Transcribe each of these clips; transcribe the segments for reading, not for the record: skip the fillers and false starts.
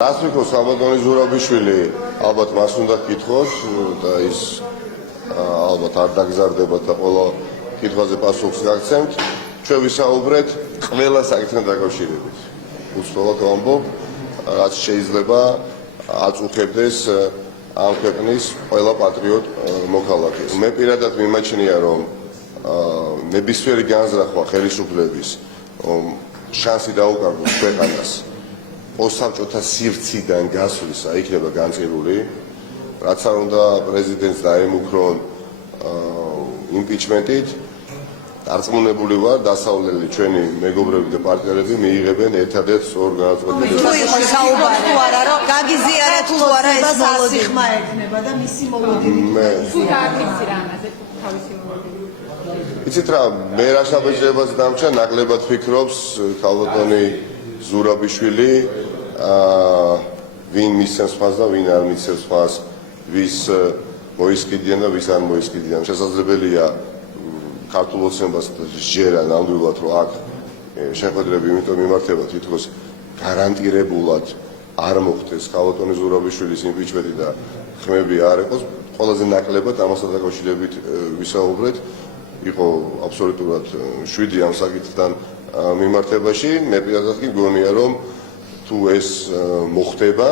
Რასვიქო საბატონი ზურაბიშვილი ალბათ მას უნდა გკითხოთ და ის ალბათ არ დაგზარდება და ყველა კითხვაზე პასუხს გაგცემთ. ჩვენ ვისაუბრეთ ყველა საკითხთან დაკავშირებით. უცვლელად ვამბობ, რაც შეიძლება აწუხებდეს ამ ქვეყნის ყველა პატრიოტ მოქალაქეს. მე პირადად მიმაჩნია, რომ ნებისმიერი განზრახვა ხელისუფლების შანსი დაუკარგოს ქვეყანას ოსაბჭოთა სივრციდან გასვლისა იქნება განწირული, რაც არ უნდა პრეზიდენტს დაემუქრონ იმპიჩმენტით. დარწმუნებული ვარ, დასავლელი ჩვენი მეგობრები და პარტნიორები მიიღებენ ერთადერთ სწორ განაცხადებას. თუ იყო საუბარი თუ არა, რომ გაგიზიარეთ თუ არა ეს მოლოდინი ხმა ექნება და მისი მოლოდინი თუ გააკეთე რა ამაზე თავისი მოლოდინი. იცით რა, მე რა საბეჭდებას დამჭა, ნაკლებად ფიქრობს ქალბატონი ზურაბიშვილი, ვინ მისცემს ხმას და ვინ არ მისცემს ხმას, ვის მოისყიდიან და ვის არ მოისყიდიან. შესაძლებელია ქართულ ოცნებას სჯერა ნამდვილად, რომ აქ შეხვედრები იმიტომ მიმართება თითქოს გარანტირებულად არ მოხდეს ქალბატონი ზურაბიშვილის იმპიჩმენტი და ხმები არ იყოს. ყველაზე ნაკლებად ამასთან დაკავშირებით ვისაუბრეთ. იყო აბსოლუტურად 7 ამ საკითხთან მიმართებაში. მე პირადად კი მგონია, რომ თუ ეს მოხდება,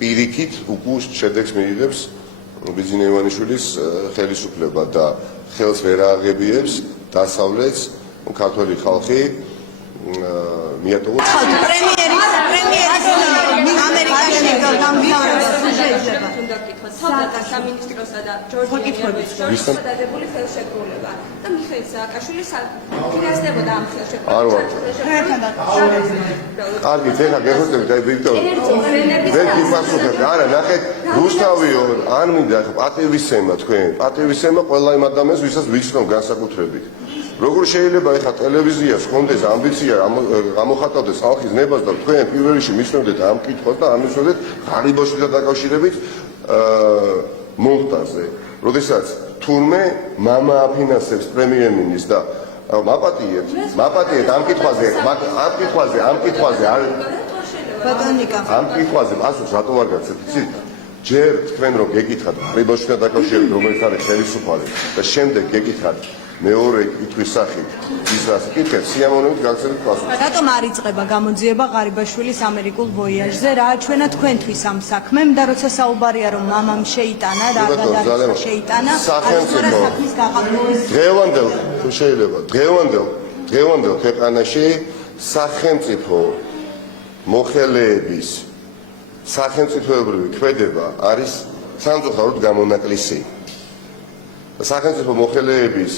პირიქით უკვე შედეგს მიიღებს ბიძინა ივანიშვილის ხელისუფლება და ხელს ვერ ააღებიებს დასავლეთს ქართველი ხალხი მიატოვოს. პრემიერის ამერიკაში გამგზავრება შეიძლება. სამინისტროსა და ჯორჯიის დადებული ხელშეკრულება და მიხეილ სააკაშვილის ფინანსდებოდა ამ ხელშეკრულებას. კარგი, ეხლა გეხოცებით, აი ვიქტორ. ვერ გიფასუხებ, არა, ნახეთ, რუსთავიო, არ მინდა პატივისცემა თქვენ. პატივისცემა ყველა იმ ადამიანს, ვისაც ვიცნობ განსაკუთრებით. როგორ შეიძლება ეხლა ტელევიზიას ჰქონდეს ამბიცია გამოხატავდეს ხალხის ნებას და თქვენ პირველ რიგში მისცნობდეთ ამ კითხვას და ამისვენეთ ღარიბაშვილთან დაკავშირებით მონტაჟზე. როდესაც თურმე მამა აფინანსებს პრემიერ-მინისტრს და მაპატიეთ ამ კითხვაზე ამ კითხვაზე პასუხს რატო არ გაცემთ? ჯერ თქვენ რომ გეკითხათ ღარიბაშვილთან დაკავშირებით რომელიც არის ხელისუფალი და შემდეგ გეკითხათ მეორე კითხვის სახით ის რას იკითხეთ, სიამოვნებით გაგცემთ პასუხს. რატომ არ იწყება გამოძიება ღარიბაშვილის ამერიკულ ვოიაჟზე? რა აჩვენა თქვენთვის ამ საქმემ და როცა საუბარია რომ მამამ შეიტანა და გადააჭრა შეიტანა, სახელმწიფო დღევანდელ თუ შეიძლება დღევანდელ ქვეყანაში სახელმწიფო მოხელეების სახელმწიფოებრივი ქმედება არის სამწუხაროდ გამონაკლისი. სახელმწიფო მოხელეების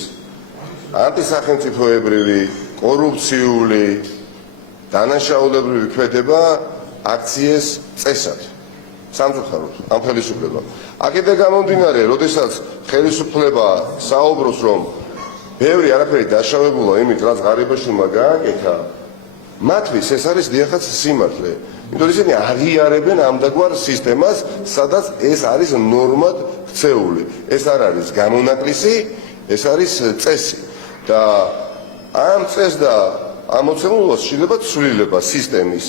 ანტისახელმწიფოებრივი, კორუფციული, დანაშაულებრივი ქმედება აქციეს წესად. სამწუხაროდ ამ ხელისუფლებამ. აქედან გამომდინარე, როდესაც ხელისუფლება საუბრობს, რომ ბევრი არაფერი დაშავებულა იმით, რაც ღარიბაშვილმა გააკეთა, მათთვის ეს არის დიახაც სიმართლე. იმიტომ ისინი აღიარებენ ამდაგვარ სისტემას, სადაც ეს არის ნორმად ქცეული. ეს არ არის გამონაკლისი, ეს არის წესი. და ამ წესს და ამოცემულობას შეიძლება ცვლილება სისტემის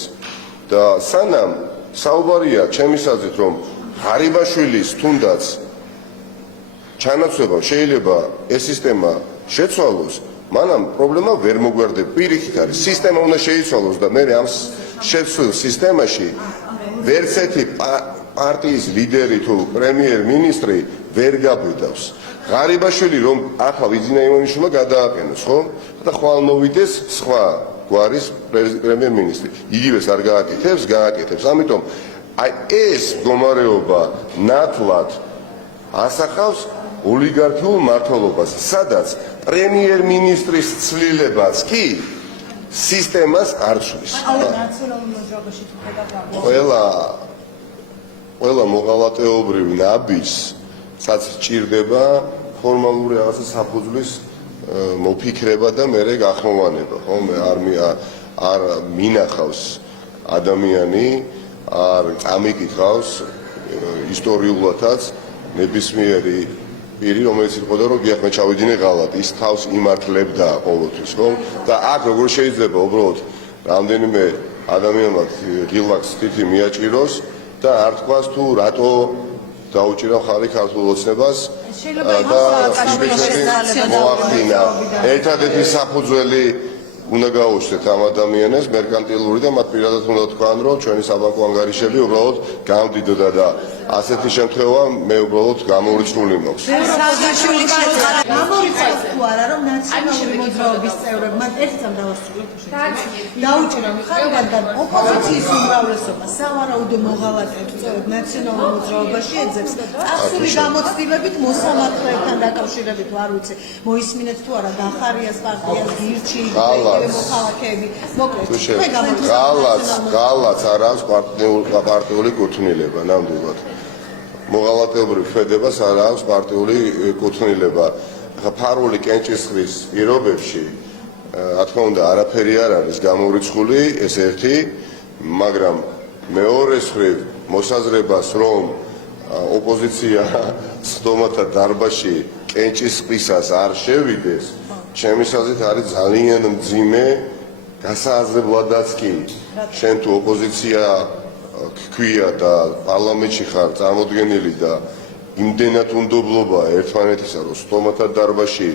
და სანამ საუბარია ჩემის აზრით რომ ღარიბაშვილის თუნდაც ჩანაცვლება შეიძლება ეს სისტემა შეცვალოს, მანამ პრობლემა ვერ მოგვარდება. პირიქით არის სისტემა უნდა შეიცვალოს და მე ამ შეცვლილ სისტემაში ვერც ერთი პარტიის ლიდერი თუ პრემიერ-მინისტრი ვერ გაგვიდავს. ღარიბაშვილი რომ ახლა ბიძინა ივანიშვილმა გადააყენოს, ხო? და ხვალ მოვიდეს სხვა გვარის პრემიერ-მინისტრი. იგივეს არ გააკეთებს. ამიტომ აი ეს მდგომარეობა ნათლად ასახავს ოლიგარქიულ მმართველობას, სადაც პრემიერ-მინისტრის ცვლილებაც კი სისტემას არ ცვლის. ყველა მოღალატეობრივ ნაბიჯს საც ჭირდება ფორმალური რაღაცა საფუძვლის მოფიქრება და მერე გახმოვანება, ხო? არ მინახავს ადამიანი, არ წამიკითხავს ისტორიულადაც ნებისმიერი პირი, რომელიც იყო და რომ გიახ მე ჩავიდინე ღალატ, ის თავს იმართლებდა ყოველთვის, ხო? და აქ როგორ შეიძლება უბრალოდ რამდენიმე ადამიანმა ღილაკს თითი მიაჭიროს და არ თქვას თუ რატო დაუჭირა ხალხი ქართულ ოცნებას და მოახდინა. ერთადერთი საფუძველი უნდა გაუშვათ ამ ადამიანებს მერკანტილური და მათ პირადად უნდა თქვან რომ ჩვენი საბანკო ანგარიშები უბრალოდ გამდიდოდა და ასეთი შემთხვევა მე უბრალოდ გამოურიცხული მაქვს. გამორიცხავს თუ არა რომ ნაციონალური მოძრაობის წევრებმა ერთად დავასრულოთ დაუჭირა ხალხთან ოპოზიციის უმრავლესობა სავარაუდო მოღალატეებს წევრებ ნაციონალურ მოძრაობაში ეძებს წარსული გამოცდილებით მოსამართლეებთან დაკავშირებით არ ვიცი მოისმინეთ თუ არა დახარიას პარტიას გირჩი მოხალხეები მოკლედ გალაც არ აქვს პარტიული კუთვნილება ნამდვილად მოღალატეობრივ ქმედებას არ აქვს პარტიული კუთვნილება ხა ფარული კენჭისყრის პირობებში რა თქმა უნდა არაფერი არ არის გამოურიცხული ეს ერთი მაგრამ მეორე მხრივ მოსაზრებას რომ ოპოზიცია სხდომათა დარბაზში კენჭისყრისას არ შევიდეს ჩემის აზრით არის ძალიან მძიმე გასააზრებლადაც კი შენ თუ ოპოზიცია ქვია და პარლამენტში ხარ წარმოდგენილი და იმდენად უნდობლობა ერთმანეთისა რომ სხდომათა დარბაზში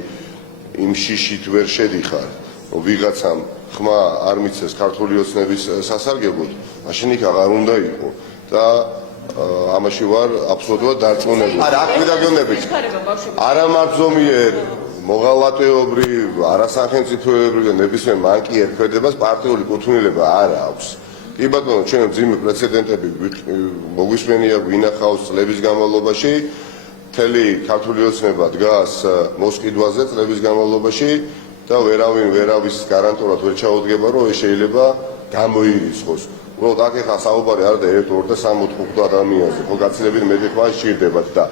იმ შიშით ვერ შედიხარ რომ ვიღაცამ ხმა არ მიცეს ქართული ოცნების სასარგებლოდ მაშინ იქ აღარ უნდა იყო და ამაში ვარ აბსოლუტურად დარწმუნებული. არა, აქ მიდაგონებით. არა მარცომიერ მოღალატეობრივ, არასახელმწიფოებრივ და ნებისმიერ მანკიერ ქმედებას პარტიული კუთვნილება არ აქვს. კი ბატონო, ჩვენ მძიმე პრეცედენტები მოგვისმენია გვინახავს წლების განმავლობაში. მთელი ქართული ოცნება დგას მოსყიდვაზე წლების განმავლობაში და ვერავის გარანტულად ვერ ჩაუდგება, რომ ეს შეიძლება გამოირიცხოს. უბრალოდ აქ ეხლა საუბარი არ და 1, 2 და 3, 4 ადამიანზე, ხო გაცილებით მეტი ხმა სჭირდებათ და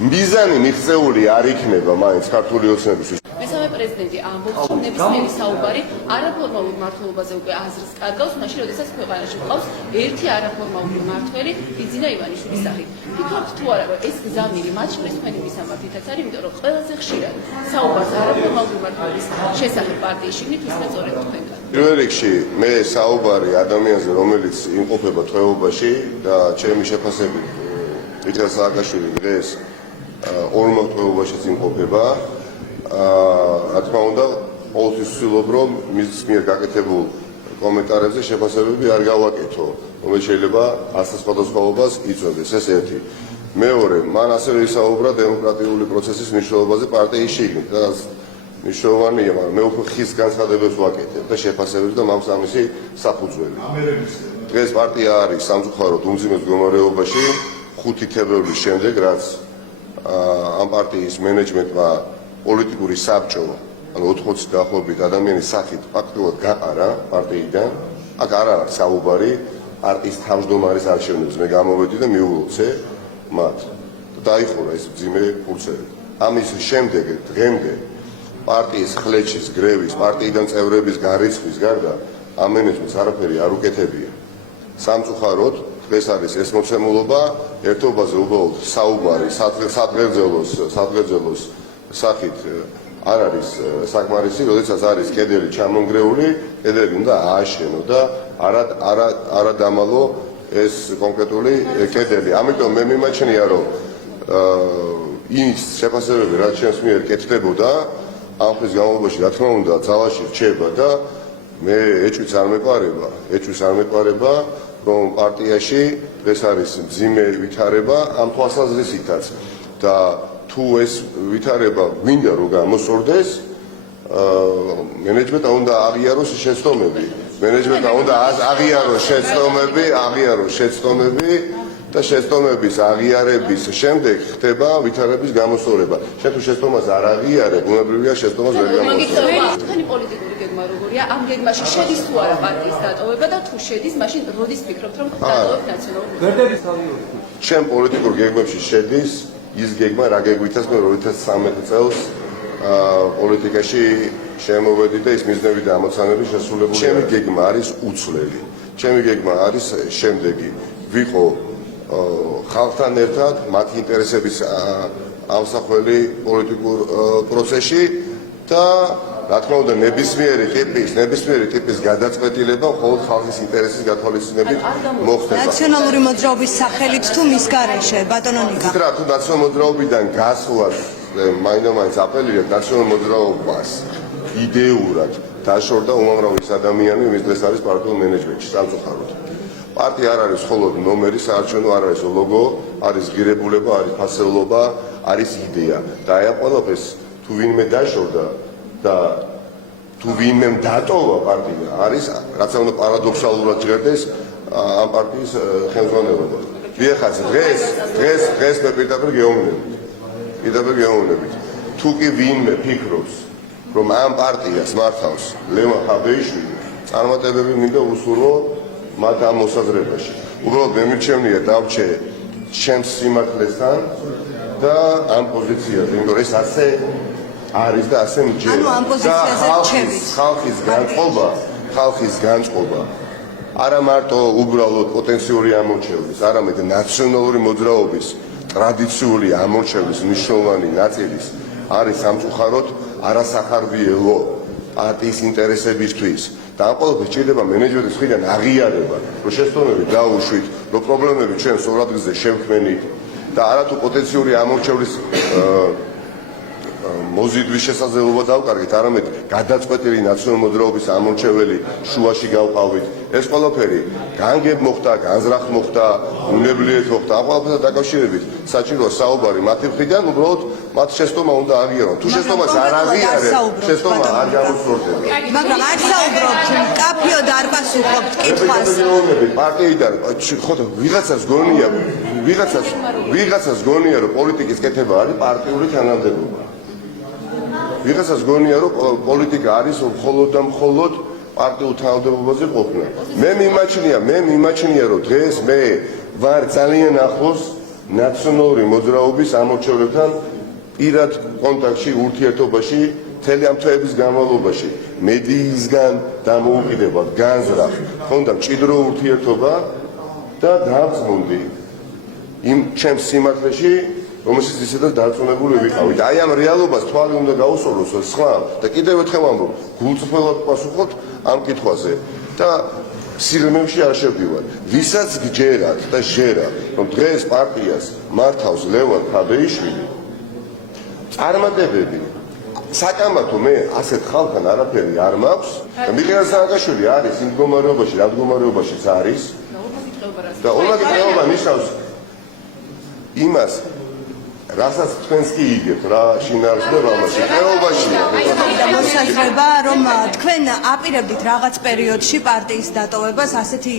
მიზანი მიღწეული არ იქნება მაინც ქართული ოცნებისთვის. მესამე პრეზიდენტი ამბობს, რომ ნებისმიერი საუბარი არაფორმალურ მმართველობაზე უკვე აზრს კარგავს, მაშინ როდესაც ქვეყანაში ყავს ერთი არაფორმალური მმართველი ბიძინა ივანიშვილის სახით. ფიქრობთ თუ არა, რომ ეს გზამილი მათ შორის თქვენი მისამართითაც არის, იმიტომ რომ ყველაზე ხშირად საუბარს არაფორმალური მმართველობის შესახებ პარტიის შიგნით ისმენ სწორედ თქვენგან. პირველ რიგში მე საუბარი ადამიანზე, რომელიც იმყოფება თვეობაში და ჩემი შეფასებით მიხეილ სააკაშვილი დღეს ორმო თვეობაშიც იმყოფება. რა თქმა უნდა, ყოველთვის ვცდილობ, რომ მის მიერ გაკეთებულ კომენტარებზე შეფასებები არ გავაკეთო, რომელიც შეიძლება ასეთ სხვადასხვაობას იწვევდეს. ეს ერთი. მეორე, მან ასევე ისაუბრა დემოკრატიული პროცესის მნიშვნელობაზე პარტიის შიგნით. და მნიშვნელოვანია, მაგრამ მე უფრო ხის განცხადებებს ვაკეთებ და შეფასებებს და მაქვს ამისი საფუძველი. დღეს პარტია არის სამწუხაროდ უმძიმე მდგომარეობაში 5 თებერვლის შემდეგ, რაც ამ პარტიის მენეჯმენტმა პოლიტიკური საბჭო, ანუ 80 დაახლოებით ადამიანის სახით ფაქტობრივად გაყარა პარტიიდან. აქ არ არის საუბარი პარტიის თავმჯდომარის არჩევნებზე. მე გამოვედი და მიულოცე მათ. დაიხურა ეს მძიმე ფურცელი. ამის შემდეგ დღემდე პარტიის ხლეჩის, გრევის, პარტიიდან წევრების გარიცხვის გარდა ამ მენეჯმენტს არაფერი არ უკეთებია. სამწუხაროდ დღეს არის ეს მოცემულობა, ერთობაზე უბრალოდ საუბარი სადღეგრძელოს სახით არ არის საკმარისი, როდესაც არის კედელი ჩამონგრეული, კედელი უნდა ააშენო და არა დამალო ეს კონკრეტული კედელი. ამიტომ მე მიმაჩნია, რომ ის შეფასებები, რაც ჩემს მიერ კეთდებოდა, ამ ხნის განმავლობაში, რა თქმა უნდა, ძალაში რჩება და მე ეჭვიც არ მეყარება, რომ პარტიაში დღეს არის მძიმე ვითარება ამ თვალსაზრისითაც და თუ ეს ვითარება გვინდა რომ გამოსწორდეს, მენეჯმენტმა უნდა აღიაროს შეცდომები. მენეჯმენტმა უნდა აღიაროს შეცდომები და შეცდომების აღიარების შემდეგ ხდება ვითარების გამოსწორება. შენ თუ შეცდომას არ აღიარებ, ბუნებრივია შეცდომას ვერ გამოსწორებ. თქვენი პოლიტიკური გეგმა როგორია? ამ გეგმაში შედის თუ არა პარტიის დატოვება და თუ შედის, მაშინ როდის ფიქრობთ, რომ დატოვებთ ნაციონალურ მოძრაობას? ჩემ პოლიტიკურ გეგმებში შედის ის გეგმა, რა გეგვითაც მე 2013 წელს პოლიტიკაში შემოვედი და ის მიზნები და ამოცანები შესრულებული. ჩემი გეგმა არის უცვლელი. ჩემი გეგმა არის შემდეგი. ვიყო ხალხთან ერთად მათი ინტერესების ამსახველი პოლიტიკურ პროცესში და რა თქმა უნდა ნებისმიერი ტიპის გადაწყვეტილება მხოლოდ ხალხის ინტერესის გათვალისწინებით მოხდება. ნაციონალური მოძრაობის სახელით თუ მის გარეშე ბატონო ნიკა. რა თუ ნაციონალური მოძრაობიდან გასვლას მაინც აპელირებ ნაციონალურ მოძრაობას იდეურად დაშორდა უმამრავი ადამიანი, ვინც არის პარტიულ მენეჯმენტში სამწუხაროდ. პარტია არ არის მხოლოდ ნომერი, საარჩევნო არ არის ლოგო, არის ღირებულება, არის ფასეულობა, არის იდეა. და აი ამ ყველაფერს თუ ვინმე დაშორდა და თუ ვინმე დატოვა პარტია, არის რაც უნდა პარადოქსალურად ჟღერდეს ამ პარტიის ხელმძღვანელობა. დიახაც, დღეს მე პირდაპირ გეუბნებით. თუ კი ვინმე ფიქრობს, რომ ამ პარტიას მართავს ლევან ხაბეიშვილი, წარმატებები მინდა უსურვო მათ ამ მოსაზრებაში. უბრალოდ მე მირჩევნია დავრჩე ჩემს სიმართლესთან და ამ პოზიციაზე, იმიტომ რომ ეს ასე არის და ასე მჯერა. ანუ ამ პოზიციაზე რჩებით. ხალხის განწყობა არა მარტო უბრალოდ პოტენციური ამორჩევლის, არამედ ნაციონალური მოძრაობის ტრადიციული ამორჩევლის მნიშვნელოვანი ნაწილის არის სამწუხაროდ არასახარბიელო პარტიის ინტერესებისთვის. და ამ ყველაფერს სჭირდება მენეჯმენტის მხრიდან აღიარება, რომ შეცდომები დაუშვით, რომ პრობლემები ჩვენ სწორ ადგილზე შევქმნით და არათუ პოტენციური ამორჩევლის მოზიდვის შესაძლებლობა დავკარგეთ, არამედ გადაწყვეტილი ნაციონალური მოძრაობის ამორჩეველი შუაში გავყავით. ეს ყველაფერი განგებ მოხდა, განზრახ მოხდა, უნებლიეთ მოხდა. ამ ყველაფერთან დაკავშირებით საჭიროა საუბარი მათი მხრიდან, უბრალოდ მათ შეცდომა უნდა აღიარონ. თუ შეცდომას არ აღიარებთ, შეცდომა არ გამოსწორდება. მაგრამ არ საუბრობთ, კაფიო დარპასუხობთ კითხვას. პარტიიდან ხოდა ვიღაცას გონია, რომ პოლიტიკის კეთება არის პარტიული თანამდებობა. ვიღაცას გონია, რომ პოლიტიკა არის მხოლოდ და მხოლოდ პარტიულ თანამდებობაზე ყოფნა. მე მიმაჩნია, რომ დღეს მე ვარ ძალიან ახლოს ნაციონალური მოძრაობის ამორჩევლებთან პირად კონტაქტში, ურთიერთობაში, მთელი ამ თვეების განმავლობაში. მედიისგან დამოუკიდებად, განზრახ, ჰქონდა მჭიდრო ურთიერთობა და დავწმუნდი იმ ჩემს სიმართლეში, რომელშიც ისედაც დარწმუნებული ვიყავი. და აი ამ რეალობას თვალი უნდა გაუსწოროს სხვა და კიდევ ერთხელ ვამბობ, გულწრფელად პასუხობთ ამ კითხვაზე და სიღრმეში არ შევდივარ. ვისაც გჯერათ და ჟერა, რომ დღეს პარტიას მართავს ლევან ხაბეიშვილი, წარმატებები საკამათო მე ასეთ ხალხთან არაფერი არ მაქვს და მიხეილ სააკაშვილი არის იმ მდგომარეობაში, რა მდგომარეობაშიც არის და ორმაგი დღეობა ნიშნავს იმას, რასაც თქვენს კი იგებთ, რა შინაარსდება ამაში, დღეობაში. მოსაზრება, რომ თქვენ აპირებდით რაღაც პერიოდში პარტიის დატოვებას, ასეთი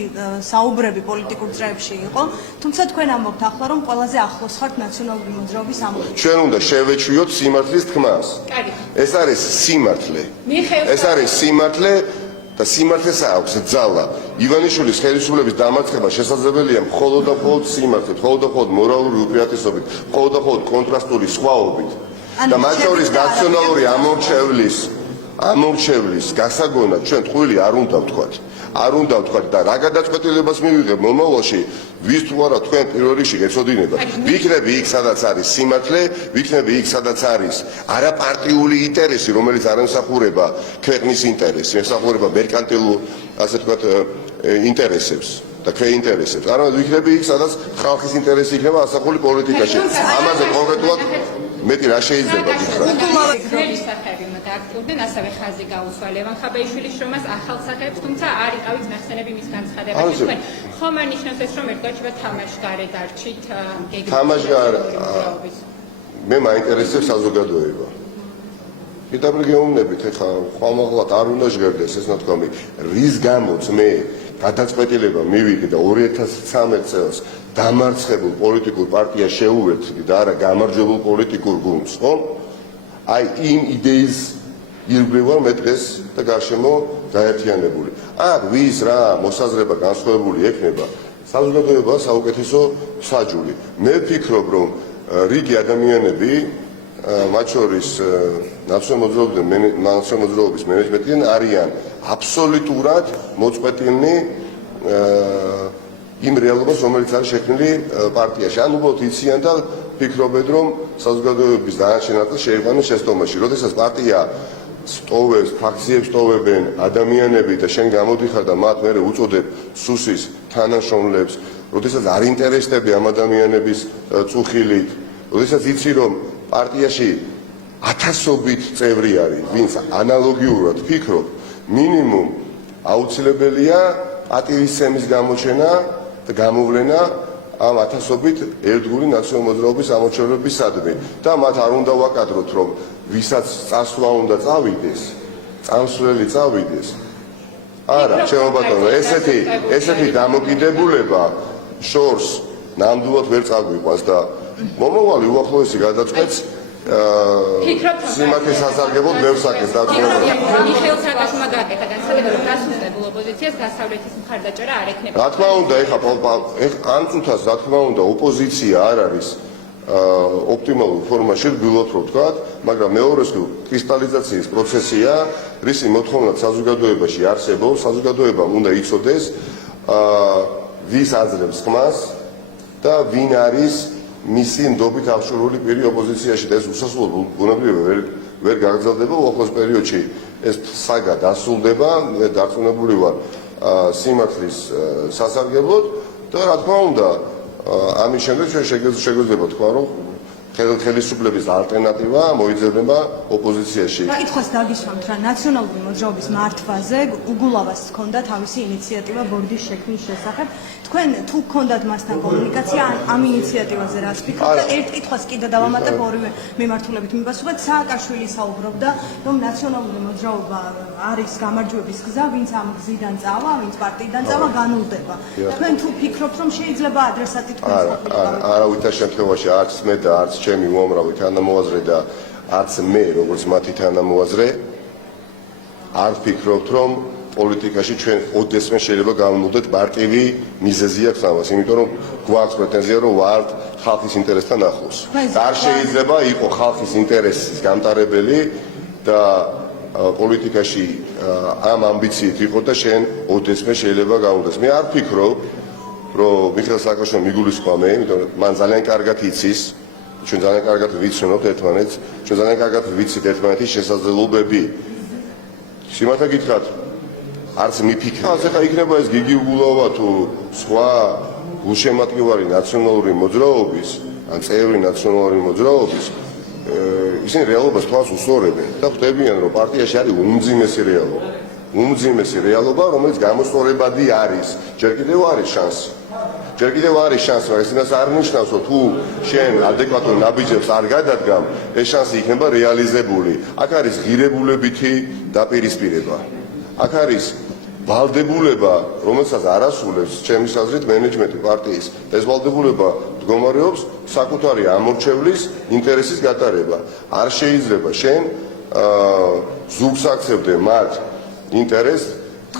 საუბრები პოლიტიკურ წრეებში იყო, თუმცა თქვენ ამბობთ ახლა, რომ ყველაზე ახლოს ხართ ნაციონალური მოძრაობის ამორჩევლებს. ჩვენ უნდა შევეჩვიოთ სიმართლის თქმას. ეს არის სიმართლე. ეს არის სიმართლე და სიმართლეს აქვს ძალა. ივანიშვილის ხელისუფლების დამარცხება შესაძლებელია მხოლოდ და მხოლოდ სიმართლით, მხოლოდ და მხოლოდ მორალური უპირატესობით, მხოლოდ და მხოლოდ კონტრასტული სხვაობით. და მათ შორის ნაციონალური ამორჩევლის გასაგონად ჩვენ ტყუილი არ უნდა ვთქვათ. არ უნდა ვთქვათ და რა გადაწყვეტილებას მივიღებ მომავალში, ვის თუ არა თქვენ პირველ რიგში გეცოდინებათ. ვიქნები იქ, სადაც არის სიმართლე, ვიქნები იქ, სადაც არის არაპარტიული ინტერესი, რომელიც არ ემსახურება ქვეყნის ინტერესს, ემსახურება მერკანტილურ, ასე ვთქვათ, ინტერესებს და ქვეინტერესებს. არამედ ვიქნები იქ, სადაც ხალხის ინტერესი იქნება ასახული პოლიტიკაში. ამაზე კონკრეტულად მეტი რა შეიძლება გითხრათ. ძველი სახეები უნდა აქტიურდნენ, ასევე ხაზი გაუსვა ლევან ხაბეიშვილის შრომას ახალ სახეებს, თუმცა არ იყავით ნახსენები მის განცხადებაში. თქვენ ხომ არ ნიშნავს ეს, რომ ერთგვარად თამაშგარე დარჩით გეგმის? მე მაინტერესებს საზოგადოება. კიდევ გეუბნებით, ეხლა ხომაღლად არ უნდა ჟღერდეს ეს ნათქვამი, რის გამოც მე გადაწყვეტილება მივიღე და 2013 წელს დამარცხებულ პოლიტიკურ პარტიას შეუერთდი და არა გამარჯვებულ პოლიტიკურ გუნდს, ხო? აი იმ იდეის ირგვლივ ვარ მე დღეს და გარშემო გაერთიანებული. აქ ვის რა მოსაზრება განსხვავებული ექნება, საზოგადოება საუკეთესო საჯული. მე ვფიქრობ, რომ რიგი ადამიანები, მათ შორის ნაციონალური მოძრაობის მენეჯმენტიდან არიან აბსოლუტურად მოწყვეტილნი იმ რეალობას, რომელიც არის შექმნილი პარტიაში. ან უბრალოდ იციან და ფიქრობენ, რომ საზოგადოების დანარჩენ ნაწილს შეიყვანოს შეცდომაში. როდესაც პარტია სტოვებს, ფაქციებს სტოვებენ ადამიანები და შენ გამოდიხარ და მათ მერე უწოდებ სუსის თანაშრომლებს, როდესაც არ ინტერესდები ამ ადამიანების წუხილით, როდესაც იცი რომ პარტიაში ათასობით წევრი არის, ვინც ანალოგიურად ფიქრობ, მინიმუმ აუცილებელია პატივისცემის გამოჩენა და გამოვლენა ამ ათასობით ერთგული ნაციონალური მოძრაობის ამორჩევლობისადმი და მათ არ უნდა ვაკადროთ რომ ვისაც წასვლა უნდა წავიდეს, წამსვლელი წავიდეს. არა, ჩემო ბატონო, ესეთი დამოკიდებულება შორს ნამდვილად ვერ წაგვიყვანს და მომავალი უახლოესი გადაწყვეტს სიმართლის სასარგებლოდ ბევრ საკითხს დაწესებულა. მიხეილ სააკაშვილმა გააკეთა განცხადება, რომ დასუსტებულ ოპოზიციას დასავლეთის მხარდაჭერა არ ექნება. რა თქმა უნდა, ეხლა ამ წუთას რა თქმა უნდა ოპოზიცია არ არის ოპტიმალურ ფორმაში რბილობ რო ვთქვათ, მაგრამ მეორეს კრისტალიზაციის პროცესია, რისი მოთხოვნად საზოგადოებაში არსებობს, საზოგადოებამ უნდა იცოდეს ვის აძლევს ხმას და ვინ არის მისი ნდობით აღჭურვილი პირი ოპოზიციაში და ეს უსასრულო ბუნებრივია ვერ გაგრძელდება უახლოეს პერიოდში ეს საგა დასრულდება მე დარწმუნებული ვარ სიმართლის სასარგებლოდ და რა თქმა უნდა ამის შემდეგ ჩვენ შეგვიძლია თქვა რომ ხელისუფლების ალტერნატივა მოიძებნება ოპოზიციაში. კითხვას დაგისვამთ რა ნაციონალური მოძრაობის მართვაზე უგულავას ჰქონდა თავისი ინიციატივა ბორდის შექმნის შესახებ. თქვენ თუ გქონდათ მასთან კომუნიკაცია ამ ინიციატივაზე რაც ფიქრობთ და ერთ კითხვას კიდე დავამატებ ორივე მიმართულებით მიპასუხეთ. სააკაშვილი საუბრობდა რომ ნაციონალური მოძრაობა არის გამარჯვების გზა, ვინც ამ გზიდან წავა, ვინც პარტიიდან წავა, განულდება. თქვენ თუ ფიქრობთ რომ შეიძლება ადრესატი თქვენ არავითარ შემთხვევაში არც მე და არც ჩემი უამრავი თანამოაზრე და არც მე როგორც მათი თანამოაზრე არ ვფიქრობთ რომ პოლიტიკაში ჩვენ ოდესმე შეიძლება გამოვიდეთ პარტიები მიზეზი აქვს ამას, იმიტომ რომ გვაქვს პრეტენზია რომ ვართ ხალხის ინტერესთან ახლოს. არ შეიძლება იყოს ხალხის ინტერესის გამტარებელი და პოლიტიკაში ამ ამბიციით იყო და შენ ოდესმე შეიძლება გამოვიდეს. მე არ ვფიქრობ რომ მიხეილ სააკაშვილმა მიგულისხმა მე, იმიტომ რომ მან ძალიან კარგად იცის ჩვენ ძალიან კარგად ვიცნობთ ერთმანეთს, ჩვენ ძალიან კარგად ვიცით ერთმანეთის შესაძლებლობები. სიმართლე გითხრათ, არც მიფიქრე. ახლა იქნება ეს გიგი უგულავა თუ სხვა გულშემატკივარი ნაციონალური მოძრაობის, ან წევრი ნაციონალური მოძრაობის, ისინი რეალობას თვალს უსწორებენ და ხვდებიან, რომ პარტიაში არის უმძიმესი რეალობა. უმძიმესი რეალობა, რომელიც გამოსწორებადი არის. ჯერ კიდევ არის შანსი. ჯერ კიდევ არის შანსი, მაგრამ ეს იმას არ ნიშნავს, რომ თუ შენ ადეკვატურ ნაბიჯებს არ გადადგამ, ეს შანსი იქნება რეალიზებული. აქ არის ღირებულებითი დაპირისპირება. აქ არის ვალდებულება, რომელსაც არ ასრულებს ჩემის აზრით მენეჯმენტი პარტიის. ეს ვალდებულება მდგომარეობს საკუთარი ამორჩევლის ინტერესის გატარება. არ შეიძლება შენ ზუგს აქცევდე მათ ინტერესს,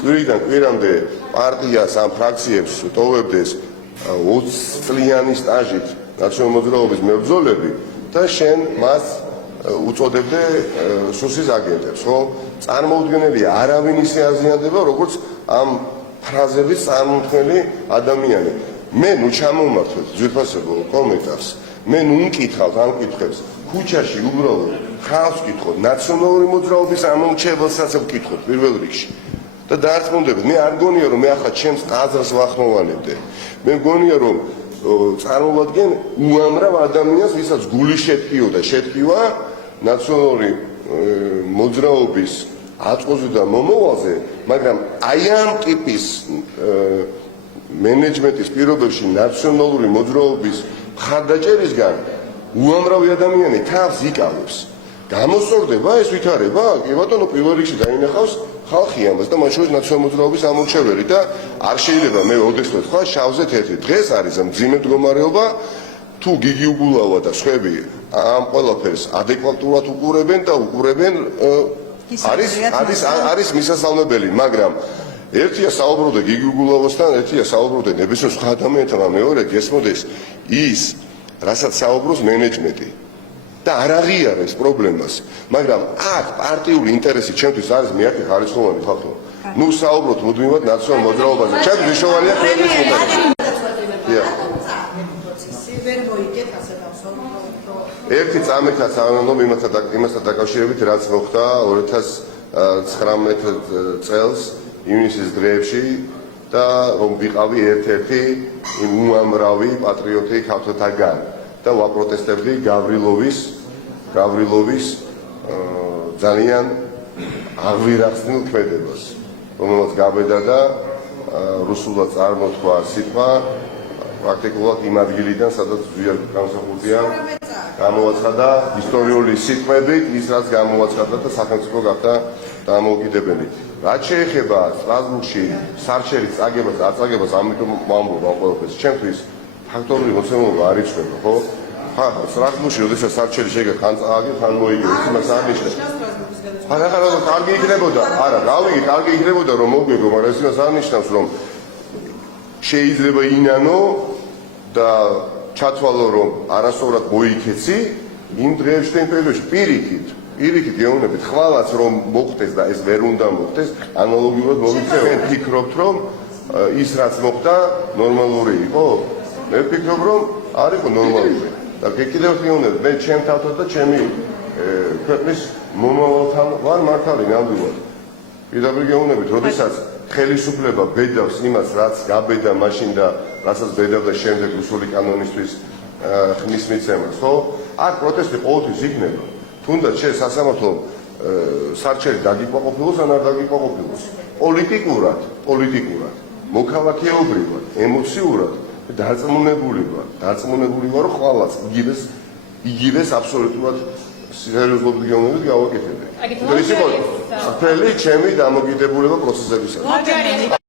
კვირიდან კვირამდე პარტიას ამ ფრაქციებს ტოვებდეს 20 წლიანი სტაჟით ნაციონალური მოძრაობის მებრძოლები და შენ მას უწოდებდე სუსის აგენტებს, ხო? წარმოუდგენელია, არავინ ისე აზიანდება, როგორც ამ ფრაზების წარმომქმნელი ადამიანი. მე ნუ ჩამომართვეთ ძვირფასებო კომენტარს, მე ნუ მკითხავთ ამ კითხვებს, ქუჩაში უბრალოდ ხალხს ვკითხოთ, ნაციონალური მოძრაობის ამორჩეველსაც ვკითხოთ პირველ რიგში. და დაარწმუნდებით, მე არ მგონია რომ მე ახლა ჩემს აზრს ვახმოვანებდე. მე მგონია რომ წარმოვადგენ უამრავ ადამიანს, ვისაც გული შეტკიო და შეტკივა ნაციონალური მოძრაობის აწყვეტზე და მომავალზე, მაგრამ აი ამ ტიპის მენეჯმენტის პირობებში ნაციონალური მოძრაობის მხარდაჭერისგან უამრავი ადამიანი თავს იკავებს. გამოსწორდება ეს ვითარება, კი ბატონო, პირველ რიგში დაინახავს ხალხი ამას და მათ შორის ნაციონალური მოძრაობის ამორჩეველი და არ შეიძლება მე ოდესმე თქვა შავზე თეთრი. დღეს არის მძიმე მდგომარეობა, თუ გიგი უგულავა და სხვები ამ ყველაფერს ადეკვატურად უყურებენ და უყურებენ არის მისასალმებელი, მაგრამ ერთია საუბრობდე გიგი უგულავასთან, ერთია საუბრობდე ნებისმიერ სხვა ადამიანთან, მეორე გესმოდეს ის, რასაც საუბრობს მენეჯმენტი. და არ აღიარებს პრობლემას, მაგრამ აქ პარტიული ინტერესი ჩემთვის არის მეათე ხარისხოვანი ფაქტორი. ნუ საუბრობთ მუდმივად ნაციონალურ მოძრაობაზე. ჩემთვის მნიშვნელოვანია ქვეყნის ინტერესი. რატომ წარდგება პროცესი? ვერ მოიგეთ ასე დავსვათ. ერთი წამითაც ამბობ იმასთან დაკავშირებით, რაც მოხდა 2019 წელს ივნისის დღეებში და რომ ვიყავი ერთ-ერთი უამრავი პატრიოტი ქართველთაგან და ვაპროტესტებდი გავრილოვის ძალიან აღვირახსნილ ქმედებას, რომელსაც გაბედა და რუსულად წარმოთქვა სიტყვა პრაქტიკულად იმ ადგილიდან, სადაც ზვიად გამოსახულია, გამოაცხადა ისტორიული სიტყვებით ის, რაც გამოაცხადა და სახელმწიფო გახდა დამოუკიდებელი. რაც შეეხება სტრასბურგში სარჩელის წაგებას, აწაგებას, ამიტომ ვამბობ ამ ყველაფერს. ჩემთვის ფაქტორული მოცემულობა არ იცვლება, ხო? ხა სტრასბურგში როდესაც სარჩელი შეგა ხან წააგე, ხან მოიგებს, იმას არ ნიშნავს. არა, კარგი იქნებოდა, არა, გავიგე, კარგი იქნებოდა რომ მოგვიგო, მაგრამ ეს იმას არ ნიშნავს რომ შეიძლება ინანო და ჩათვალო რომ არასწორად მოიქეცი იმ დღეებში და იმ პერიოდში პირიქით გეუბნებით ხვალაც რომ მოხდეს და ეს ვერ უნდა მოხდეს ანალოგიურად მოვიქცევენ ფიქრობთ რომ ის რაც მოხდა ნორმალური იყო მე ვფიქრობ რომ არ იყო ნორმალური და კიდევ გეუბნებით მე ჩემ თავთან და ჩემი ქვეყნის მომავალთან ვარ მართალი ნამდვილად კიდევ გეუბნებით როდესაც ხელისუფლება ბედავს იმას რაც გაბედა მაშინ და რასაც ბედავდა შემდეგ რუსული კანონისთვის ხმის მიცემას ხო აქ პროტესტი ყოველთვის იქნება თუნდაც შენ სასამართლომ სარჩელი დაგიყვაყოფილოს ან არ დაგიყვაყოფილოს პოლიტიკურად მოქალაქეობრივად ემოციურად დარწმუნებული ვარ რომ ხვალაც იგივეს აბსოლუტურად სერიოზულად გეუბნებით გავაკეთებდი. ეს იყო საფრთხე ჩემი დამოკიდებულება პროცესებისა.